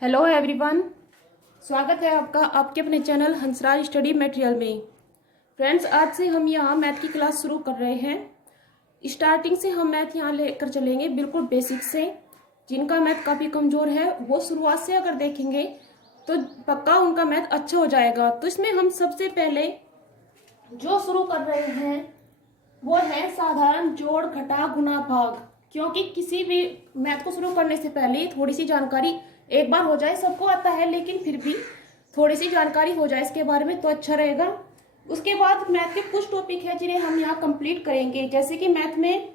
Hello everyone, स्वागत है आपका आपके अपने चैनल हंसराज स्टडी मटेरियल में। फ्रेंड्स, आज से हम यहाँ मैथ की क्लास शुरू कर रहे हैं। स्टार्टिंग से हम मैथ यहाँ लेकर चलेंगे, बिल्कुल बेसिक से। जिनका मैथ काफ़ी कमज़ोर है वो शुरुआत से अगर देखेंगे तो पक्का उनका मैथ अच्छा हो जाएगा। तो इसमें हम सबसे पहले जो शुरू कर रहे हैं वो है साधारण जोड़, घटा, गुणा, भाग। क्योंकि किसी भी मैथ को शुरू करने से पहले थोड़ी सी जानकारी एक बार हो जाए, सबको आता है लेकिन फिर भी थोड़ी सी जानकारी हो जाए इसके बारे में तो अच्छा रहेगा। उसके बाद मैथ के कुछ टॉपिक है जिन्हें हम यहाँ कंप्लीट करेंगे, जैसे कि मैथ में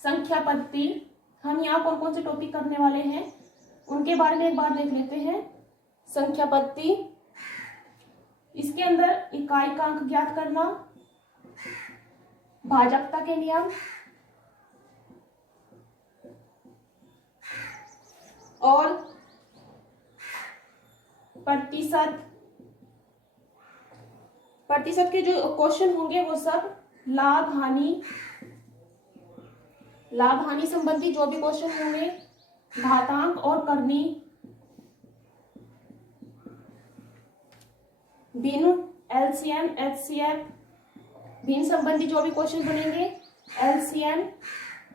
संख्या पद्धति। हम यहाँ कौन कौन से टॉपिक करने वाले हैं उनके बारे में एक बार देख लेते हैं। संख्या पद्धति, इसके अंदर इकाई का अंक ज्ञात करना, भाजकता के नियम और प्रतिशत के जो क्वेश्चन होंगे वो सब लाभ हानि संबंधी जो भी क्वेश्चन होंगे, घातांक और करनी, भिन्न, एलसीएम, एचसीएफ, भिन्न संबंधी जो भी क्वेश्चन बनेंगे, एलसीएम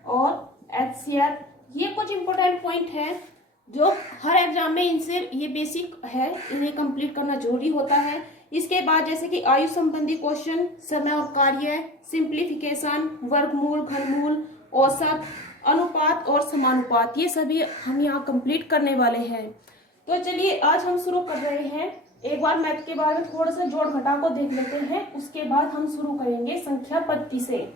और एचसीएफ। ये कुछ इंपॉर्टेंट पॉइंट है जो हर एग्जाम में इनसे ये बेसिक है, इन्हें कंप्लीट करना जरूरी होता है। इसके बाद जैसे कि आयु संबंधी क्वेश्चन, समय और कार्य, सिंप्लीफिकेशन, वर्गमूल, घनमूल, औसत, अनुपात और समानुपात, ये सभी हम यहाँ कंप्लीट करने वाले हैं। तो चलिए आज हम शुरू कर रहे हैं। एक बार मैथ के बारे में थोड़ा सा जोड़ घटा को देख लेते हैं, उसके बाद हम शुरू करेंगे संख्या पद्धति से।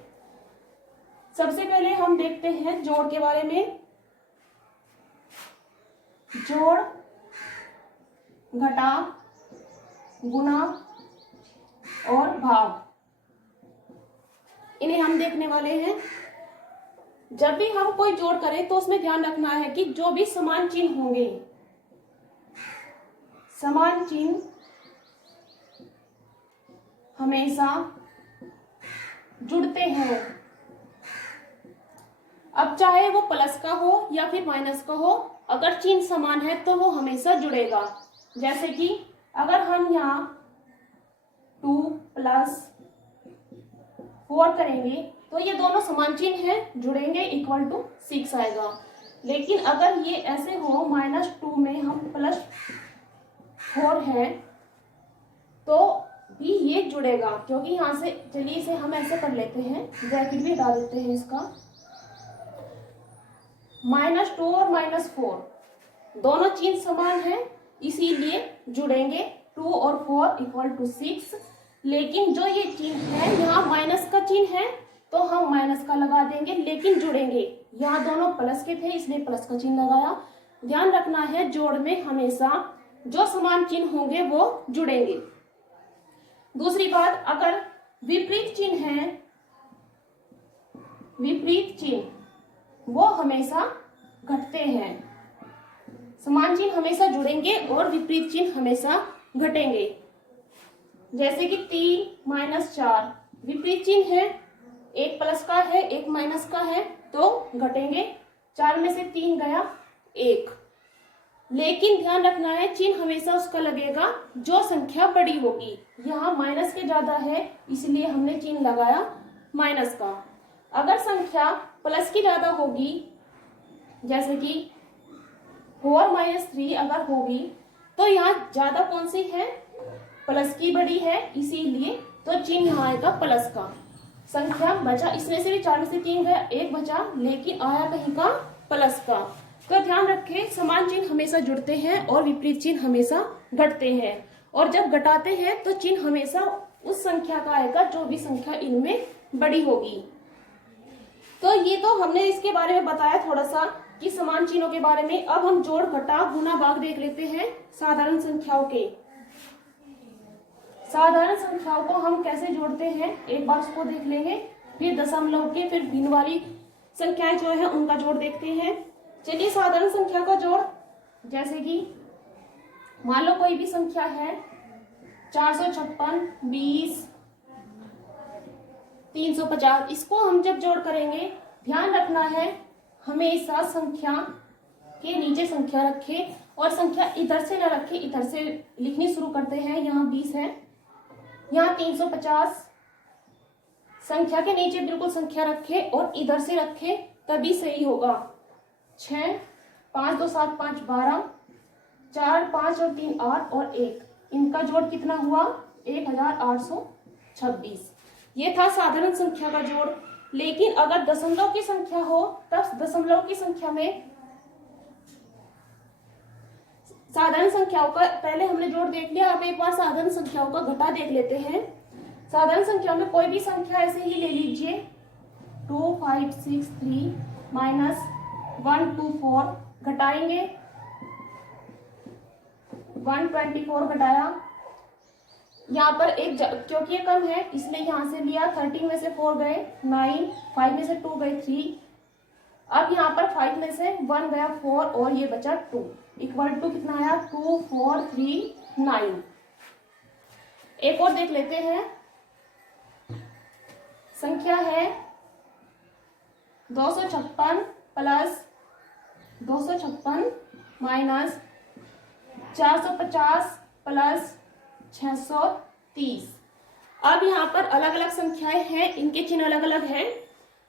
सबसे पहले हम देखते हैं जोड़ के बारे में। जोड़, घटा, गुणा और भाग, इन्हें हम देखने वाले हैं। जब भी हम कोई जोड़ करें तो उसमें ध्यान रखना है कि जो भी समान चिन्ह होंगे, समान चिन्ह हमेशा जुड़ते हैं। अब चाहे वो प्लस का हो या फिर माइनस का हो, अगर चिन्ह समान है तो वो हमेशा जुड़ेगा। जैसे कि अगर हम यहाँ 2 + 4 करेंगे तो ये दोनों समान चिन्ह हैं, जुड़ेंगे, = 6 आएगा। लेकिन अगर ये ऐसे हो -2 में हम +4 है तो भी ये जुड़ेगा, क्योंकि यहाँ से चलिए इसे हम ऐसे कर लेते हैं, ब्रैकेट भी हटा देते हैं इसका। -2 और -4 दोनों चिन्ह समान हैं, इसीलिए जुड़ेंगे। 2 और 4 = 6। लेकिन जो ये चिन्ह है, यहाँ माइनस का चिन्ह है तो हम माइनस का लगा देंगे, लेकिन जुड़ेंगे। यहाँ दोनों प्लस के थे इसलिए प्लस का चिन्ह लगाया। ध्यान रखना है जोड़ में हमेशा जो समान चिन्ह होंगे वो जुड़ेंगे। दूसरी बात, अगर विपरीत चिन्ह है, विपरीत चिन्ह वो हमेशा घटते हैं। समान चिन्ह हमेशा जुड़ेंगे और विपरीत चिन्ह हमेशा घटेंगे। जैसे कि 3 - 4 विपरीत चिन्ह है, एक प्लस का है एक माइनस का है तो घटेंगे। 4 में से 3 गया 1। लेकिन ध्यान रखना है चिन्ह हमेशा उसका लगेगा जो संख्या बड़ी होगी। यहाँ माइनस के ज्यादा है इसलिए हमने चिन्ह लगाया माइनस का। अगर संख्या प्लस की ज्यादा होगी, जैसे कि 4 - 3 अगर होगी तो यहाँ ज्यादा कौन सी है, प्लस की बड़ी है, इसीलिए तो चिन्ह यहाँ आएगा प्लस का। संख्या बचा, इसमें से भी 4 में से 3 गया 1 बचा, लेकिन आया कहीं का प्लस का। तो ध्यान रखें समान चिन्ह हमेशा जुड़ते हैं और विपरीत चिन्ह हमेशा घटते हैं। और जब घटाते हैं तो चिन्ह हमेशा उस संख्या का आएगा जो भी संख्या इनमें बड़ी होगी। तो ये तो हमने इसके बारे में बताया थोड़ा सा कि समान चिन्हों के बारे में। अब हम जोड़, घटा, गुणा, भाग देख लेते हैं साधारण संख्याओं के। साधारण संख्याओं को हम कैसे जोड़ते हैं एक बार उसको देख लेंगे, फिर दशमलव के, फिर भिन्न वाली संख्याएं जो है उनका जोड़ देखते हैं। चलिए साधारण संख्या का जोड़, जैसे कि मान लो कोई भी संख्या है 456, 20, 350, इसको हम जब जोड़ करेंगे ध्यान रखना है हमेशा संख्या के नीचे संख्या रखे और संख्या इधर से ना रखे, इधर से लिखनी शुरू करते हैं। यहाँ 20 है, यहाँ 350। संख्या के नीचे बिल्कुल संख्या रखे और इधर से रखे तभी सही होगा। 6, 5 2 7 5 12, 4 5 और 3 8 और 1, इनका जोड़ कितना हुआ? 1826। ये था साधारण संख्या का जोड़। लेकिन अगर दशमलव की संख्या हो तब दशमलव की संख्या में साधारण संख्याओं का पहले हमने जोड़ देख लिया। अब एक बार साधारण संख्याओं का घटा देख लेते हैं। साधारण संख्याओं में कोई भी संख्या ऐसे ही ले लीजिए। 2 5 6 3 माइनस 1 2 4, घटाएंगे 124 घटाया। यहाँ पर एक क्योंकि ये कम है इसलिए यहाँ से लिया। 13 में से 4 गए 9, 5 में से 2 गए 3। अब यहाँ पर 5 में से 1 गया 4 और ये बचा 2, इक्वल टू कितना आया? 2 4 3 9। एक और देख लेते हैं। संख्या है 256 प्लस 256 माइनस 450 प्लस 630। अब यहाँ पर अलग अलग संख्याएं हैं, इनके चिन्ह अलग अलग हैं।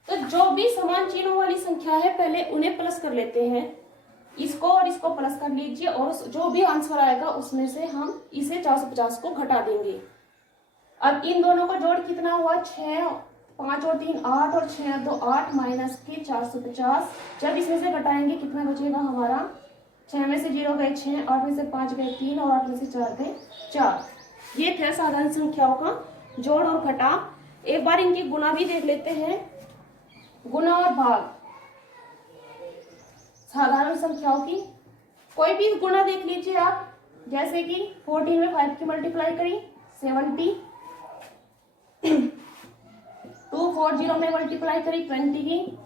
तो जो भी समान चिन्हों वाली संख्या है पहले उन्हें प्लस कर लेते हैं। इसको और इसको प्लस कर लीजिए और जो भी आंसर आएगा उसमें से हम इसे 450 को घटा देंगे। अब इन दोनों का जोड़ कितना हुआ? 6 5 और 3 8 और 6 2 8 माइनस के 450। जब इसमें से घटाएंगे कितना बचेगा हमारा? 6 में से 0 गए 6, 8 में से 5 गए 3 और 8 में से 4 गए 4। ये थे साधारण संख्याओं का जोड़ और घटा। एक बार इनकी गुणा भी देख लेते हैं। गुणा और भाग साधारण संख्याओं की कोई भी गुणा देख लीजिए आप। जैसे कि 14 में 5 की मल्टीप्लाई करी 70, 240 में मल्टीप्लाई करी 20 की,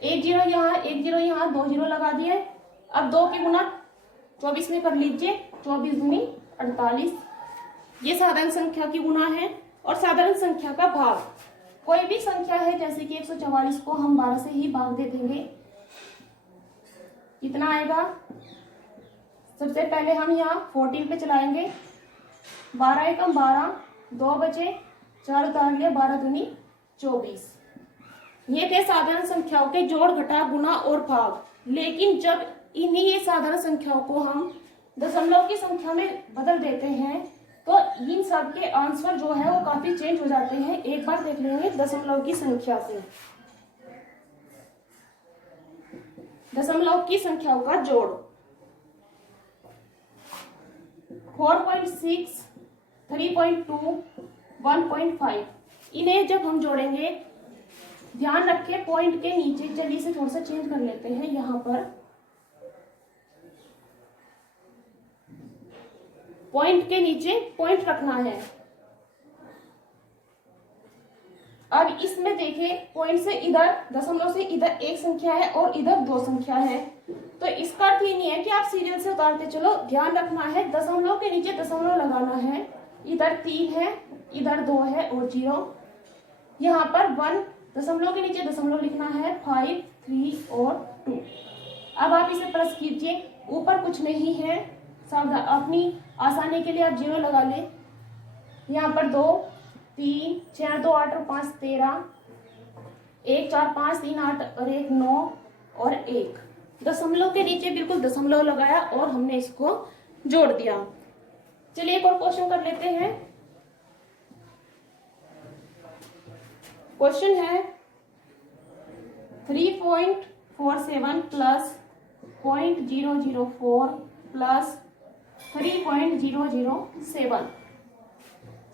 1 0 यहाँ 1 0 यहाँ 2 0 लगा दिए। अब 2 की गुणा 24 में कर लीजिए, 24 दूनी 48। ये साधारण संख्या की गुणा है। और साधारण संख्या का भाग कोई भी संख्या है जैसे कि 144 को हम 12 से ही भाग दे देंगे। कितना आएगा? सबसे पहले हम यहाँ 14 पे चलाएंगे। 12 एकम 12, 2 बचे 4 उतार लिया, 12 दूनी 24। ये थे साधारण संख्याओं के जोड़ घटा गुणा और भाग। लेकिन जब इन्हीं ये साधारण संख्याओं को हम दशमलव की संख्या में बदल देते हैं तो इन सब के आंसर जो है वो काफी चेंज हो जाते हैं। एक बार देख लेंगे दशमलव की संख्या से। दशमलव की संख्याओं का जोड़ 4.6, 3.2, 1.5। इन्हें जब हम जोड़ेंगे, ध्यान रखें पॉइंट के नीचे, चलिए इसे थोड़ा सा चेंज कर लेते हैं। यहाँ पर पॉइंट के नीचे पॉइंट रखना है। अब इसमें देखें पॉइंट से इधर, दशमलव से इधर एक संख्या है और इधर 2 संख्या है। तो इसका अर्थ ये नहीं है कि आप सीरियल से उतारते चलो। ध्यान रखना है दशमलव के नीचे दशमलव लगाना है। इधर 3 है, इधर 2 है और 0। यहाँ पर 1, दशमलव के नीचे दशमलव लिखना है। 5 3 और 2। अब आप इसे प्लस कीजिए, ऊपर कुछ नहीं है, सावधान, अपनी आसानी के लिए आप 0 लगा ले। यहाँ पर 2 3 6 2 8 और 5 13, 1 4 5 3 8 और 1 9 और 1। दशमलव के नीचे बिल्कुल दशमलव लगाया और हमने इसको जोड़ दिया। चलिए एक और क्वेश्चन कर लेते हैं। क्वेश्चन है 3.47 प्लस 0.004 प्लस 3.007।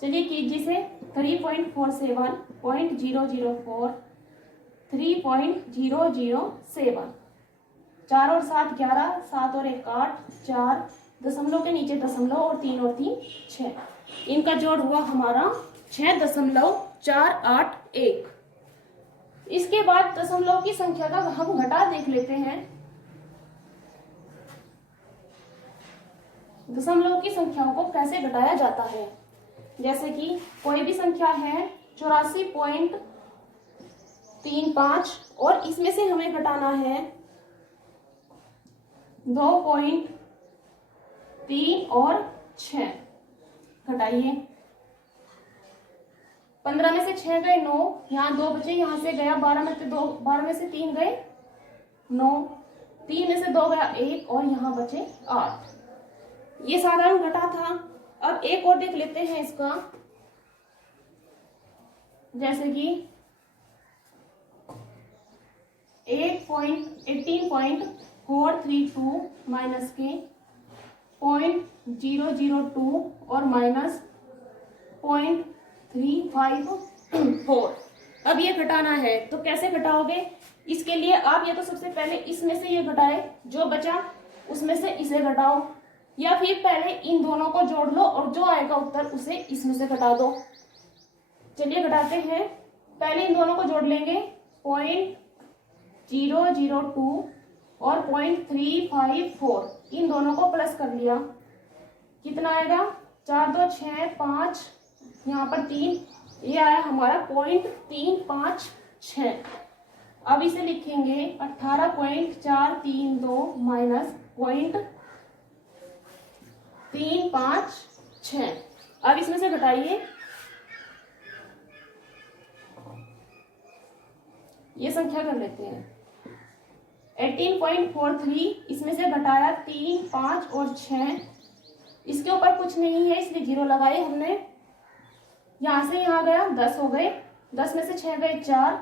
चलिए कीजिए इसे। 3.47, 0.004, 3.007। 4 और 7 11, 7 और 1 8, 4 दशमलव के नीचे दशमलव और 3 और 3 6। इनका जोड़ हुआ हमारा 6.481। इसके बाद दशमलव की संख्या का हम घटा देख लेते हैं। दशमलव की संख्याओं को कैसे घटाया जाता है। जैसे कि कोई भी संख्या है 84.35 और इसमें से हमें घटाना है 2.3 और 6 घटाइए। 15 में से 6 गए 9, यहाँ 2 बचे, यहाँ से गया 12 में से 2, 12 में से 3 गए 9, 3 में से 2 गया 1 और यहाँ बचे 8। ये साधारण घटा था। अब एक और देख लेते हैं इसका, जैसे कि 18.432 माइनस के 0.002 और माइनस 0.354। अब ये घटाना है तो कैसे घटाओगे? इसके लिए आप या तो सबसे पहले इसमें से ये घटाए, जो बचा उसमें से इसे घटाओ, या फिर पहले इन दोनों को जोड़ लो और जो आएगा उत्तर उसे इसमें से घटा दो। चलिए घटाते हैं। पहले इन दोनों को जोड़ लेंगे, 0.002 और 0.354, इन दोनों को प्लस कर लिया, कितना आएगा? 4 2 6 5, यहाँ पर 3, ये आया हमारा 0.356। अब इसे लिखेंगे 18.432 माइनस 0.356। अब इसमें से घटाइए, ये संख्या कर लेते हैं। 18.43, इसमें से घटाया 3 5 और 6, इसके ऊपर कुछ नहीं है इसलिए 0 लगाए हमने। यहां से यहां गया 10 हो गए, 10 में से 6 गए 4,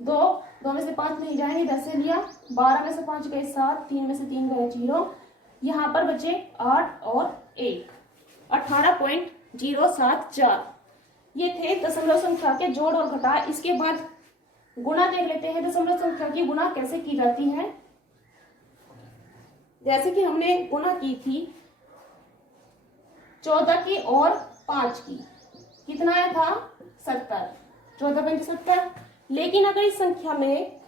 2 में से 5 नहीं जाएंगे, 10 से लिया, 12 में से 5 गए 7, 3 में से 3 गए 0, यहाँ पर बचे 8 और 1, 18.074। ये थे दशमलव संख्या के जोड़ और घटा। इसके बाद गुणा देख लेते हैं। दशमलव संख्या की गुणा कैसे की जाती है? जैसे कि हमने गुणा की थी 14 की और 5 की, कितना आया था? 70, 14.70। लेकिन अगर इस संख्या में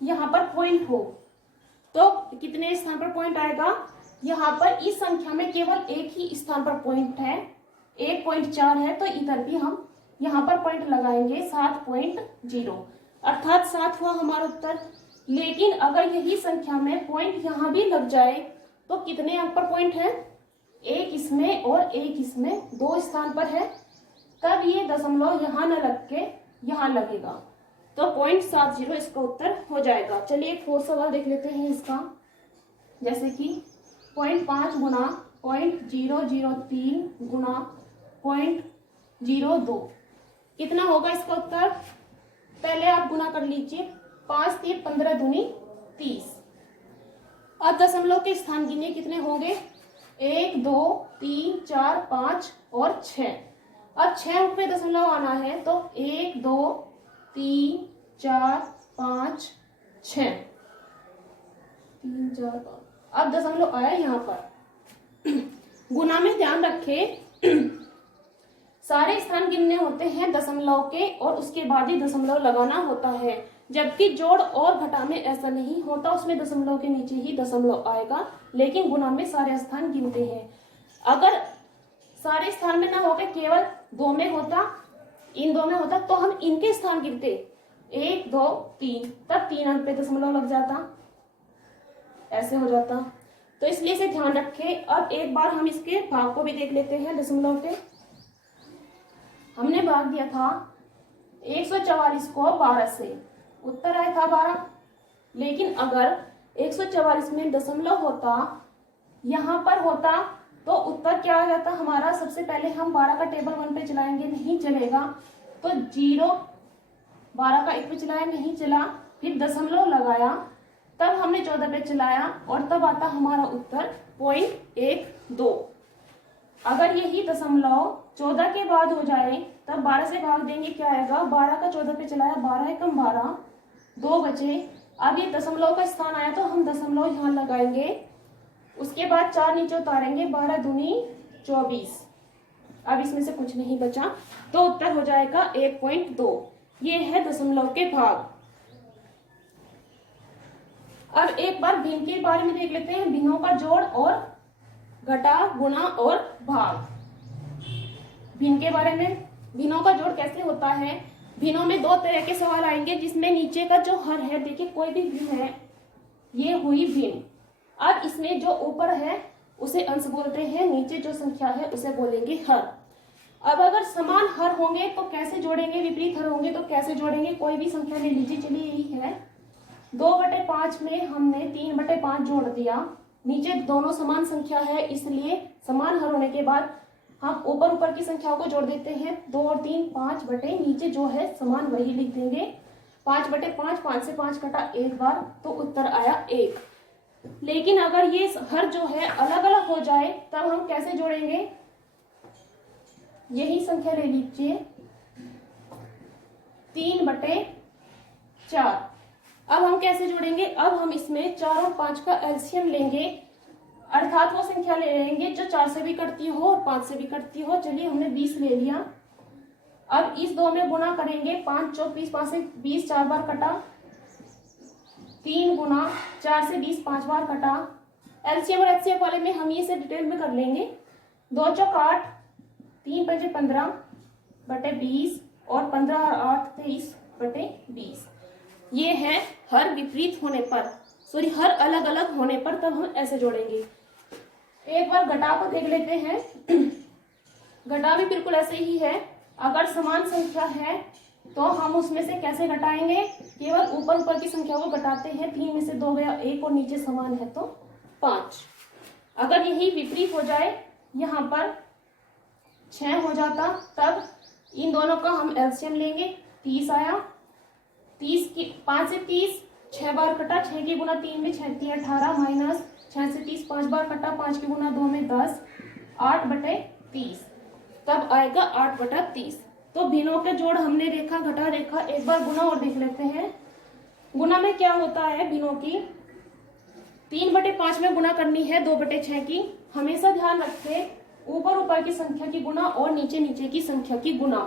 यहाँ पर पॉइंट हो तो कितने स्थान पर पॉइंट आएगा? यहाँ पर इस संख्या में केवल एक ही स्थान पर पॉइंट है, 1.4 है, तो इधर भी हम यहाँ पर पॉइंट लगाएंगे 7.0, अर्थात 7 हुआ हमारा उत्तर। लेकिन अगर यही संख्या में पॉइंट यहाँ भी लग जाए तो कितने अंक पर पॉइंट है? एक इसमें और एक इसमें, 2 स्थान पर है, तब ये दशमलव यहाँ न लग के यहाँ लगेगा, तो 0.70 इसका उत्तर हो जाएगा। चलिए एक और सवाल देख लेते हैं इसका, जैसे कि 0.5 गुना 0.003 गुना 0.02, कितना होगा इसका उत्तर? पहले आप गुना कर लीजिए, 5 3 15 दूनी 30। अब दशमलव के स्थान गिनिए, कितने होंगे? 1 2 3 4 5 और 6। अब 6 अंक पे दशमलव आना है तो 1 2 3 4 5 6, 3 4 5। अब दशमलव आया यहाँ पर। गुना में ध्यान रखें सारे स्थान गिनने होते हैं दशमलव के और उसके बाद ही दशमलव लगाना होता है, जबकि जोड़ और घटा में ऐसा नहीं होता, उसमें दशमलव के नीचे ही दशमलव आएगा। लेकिन गुना में सारे स्थान गिनते हैं। अगर सारे स्थान में ना होकर केवल 2 में होता, इन 2 में होता, तो हम इनके स्थान गिनते 1 2 3, तब 3 अंक पे दशमलव लग जाता, ऐसे हो जाता। तो इसलिए इसे ध्यान रखें। अब एक बार हम इसके भाग को भी देख लेते हैं दशमलव के। हमने भाग दिया था 144 को 12 से, उत्तर आया था 12। लेकिन अगर 144 में दशमलव होता, यहाँ पर होता, तो उत्तर क्या आ जाता हमारा? सबसे पहले हम 12 का टेबल 1 पे चलाएंगे, नहीं चलेगा, तो 0, 12 का 1 पे चलाया, नहीं चला, फिर दशमलव लगाया, तब हमने 14 पे चलाया और तब आता हमारा उत्तर 0.12। अगर यही दशमलव 14 के बाद हो जाए तब 12 से भाग देंगे, क्या आएगा? 12 का 14 पे चलाया, 12 एकम 12, 2 बचे। अब ये दशमलव का स्थान आया तो हम दशमलव यहाँ लगाएंगे, उसके बाद 4 नीचे उतारेंगे, 12 दूनी 24। अब इसमें से कुछ नहीं बचा तो उत्तर हो जाएगा 1.2। ये है दशमलव के भाग। अब एक बार भिन्न के बारे में देख लेते हैं, भिन्नों का जोड़ और घटा, गुणा और भाग। भिन्न के बारे में, भिन्नों का जोड़ कैसे होता है? भिन्नों में 2 तरह के सवाल आएंगे, जिसमें नीचे का जो हर है, देखिए कोई भी भिन्न है, ये हुई भिन्न। अब इसमें जो ऊपर है उसे अंश बोलते हैं, नीचे जो संख्या है उसे बोलेंगे हर। अब अगर समान हर होंगे तो कैसे जोड़ेंगे, विपरीत हर होंगे तो कैसे जोड़ेंगे। कोई भी संख्या ले लीजिए, चलिए यही है 2/5 में हमने 3/5 जोड़ दिया। नीचे दोनों समान संख्या है, इसलिए समान हर होने के बाद हम ऊपर ऊपर की संख्याओं को जोड़ देते हैं। 2 और 3 5 बटे नीचे जो है समान वही लिख देंगे। 5/5, 5 से 5 कटा एक बार तो उत्तर आया 1। लेकिन अगर ये हर जो है अलग अलग हो जाए तब हम कैसे जोड़ेंगे, यही संख्या ले लीजिए 3/4। अब हम कैसे जोड़ेंगे, अब हम इसमें 4 और 5 का एलसीएम लेंगे, अर्थात वो संख्या ले लेंगे जो 4 से भी कटती हो और 5 से भी कटती हो। चलिए हमने 20 ले लिया। अब इस 2 में गुना करेंगे, 5 चौक 20, 5 से 20 4 बार कटा, 3 गुना 4 से 20 5 बार कटा। एलसीएम और एचसीएफ वाले में हम ये से डिटेल में कर लेंगे। 2 चौक 8, 3 पंजे 15 बटे 20 और 15 और 8 23 बटे 20। ये है हर विपरीत होने पर, सॉरी हर अलग अलग होने पर, तब हम ऐसे जोड़ेंगे। एक बार घटा को देख लेते हैं। घटा भी बिल्कुल ऐसे ही है। अगर समान संख्या है तो हम उसमें से कैसे घटाएंगे, केवल ऊपर ऊपर की संख्या को घटाते हैं। 3 में से 2 गया 1 और नीचे समान है तो 5। अगर यही विपरीत हो जाए, यहाँ पर 6 हो जाता, तब इन दोनों का हम एलसीएम लेंगे। 30 आया, 30 की 5 से 30 6 बार कटा, 6 की गुना 3 में 6 3 18 माइनस 6 से 30 5 बार कटा, 5 की गुना 2 में 10, 8/30, तब आएगा 8/30। तो भिन्नों के जोड़ हमने देखा, घटा देखा। एक बार गुना और देख लेते हैं। गुना में क्या होता है, भिन्नों की 3/5 में गुना करनी है 2/6 की। हमेशा ध्यान रखें ऊपर ऊपर की संख्या की गुना और नीचे नीचे की संख्या की गुना।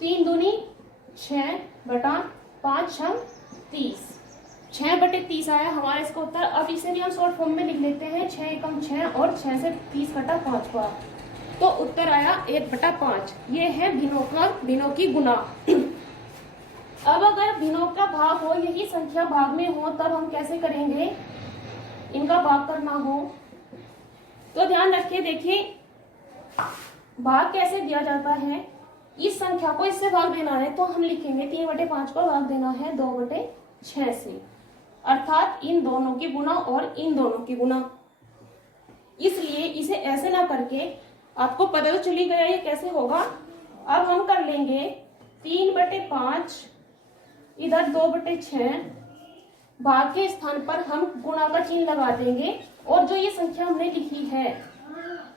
3 दूनी 6 बटा 5 6 30, 6/30 आया हमारा इसका उत्तर। अब इसे भी हम शॉर्ट फॉर्म में लिख लेते हैं। 6 एकम 6 और 6 से 30 कटा 5 बार, तो उत्तर आया 1/5। ये है भिन्नों की गुना। अब अगर भिन्नों का भाग हो, यही संख्या भाग में हो, तब हम कैसे करेंगे, इनका भाग करना हो तो ध्यान रखिए। देखिए भाग कैसे दिया जाता है, इस संख्या को इससे भाग देना है तो हम लिखेंगे 3/5 को भाग देना है 2/6 से, अर्थात इन दोनों की गुना और इन दोनों की गुना। इसलिए इसे ऐसे ना करके, आपको पता तो चली गया ये कैसे होगा। अब हम कर लेंगे 3/5 इधर 2/6, भाग के स्थान पर हम गुणा का चिन्ह लगा देंगे। और जो ये संख्या हमने लिखी है,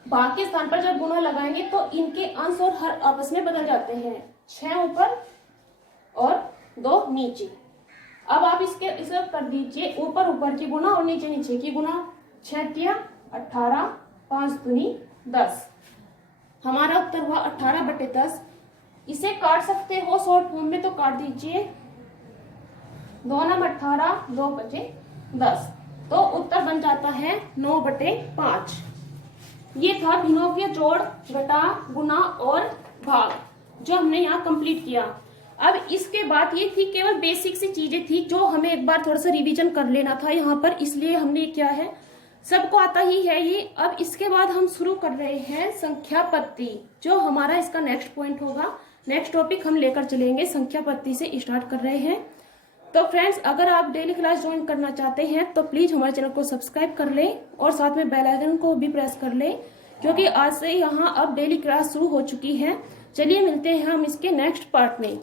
भाग के स्थान पर जब गुणा लगाएंगे तो इनके अंश और हर आपस में बदल जाते हैं। 6 ऊपर और 2 नीचे। अब आप इसे कर दीजिए ऊपर ऊपर की गुना और नीचे नीचे की गुना। 6 तिया 18, 5 दूनी 10। हमारा उत्तर हुआ 18/10। इसे काट सकते हो शॉर्ट फॉर्म में तो काट दीजिए, 2 9 18, 2 बचे 10, तो उत्तर बन जाता है 9/5। ये था भिन्नों के जोड़, घटा, गुना और भाग, जो हमने यहाँ कंप्लीट किया। अब इसके बाद ये थी केवल बेसिक सी चीजें थी जो हमें एक बार थोड़ा सा रिवीजन कर लेना था यहाँ पर, इसलिए हमने क्या है, सबको आता ही है ये। अब इसके बाद हम शुरू कर रहे हैं संख्या पत्ती, जो हमारा इसका नेक्स्ट पॉइंट होगा। नेक्स्ट टॉपिक हम लेकर चलेंगे, संख्या पत्ती से स्टार्ट कर रहे हैं। तो फ्रेंड्स, अगर आप डेली क्लास ज्वाइन करना चाहते हैं तो प्लीज हमारे चैनल को सब्सक्राइब कर लें और साथ में बेल आइकन को भी प्रेस कर लें, क्योंकि आज से यहाँ अब डेली क्लास शुरू हो चुकी है। चलिए मिलते हैं हम इसके नेक्स्ट पार्ट में।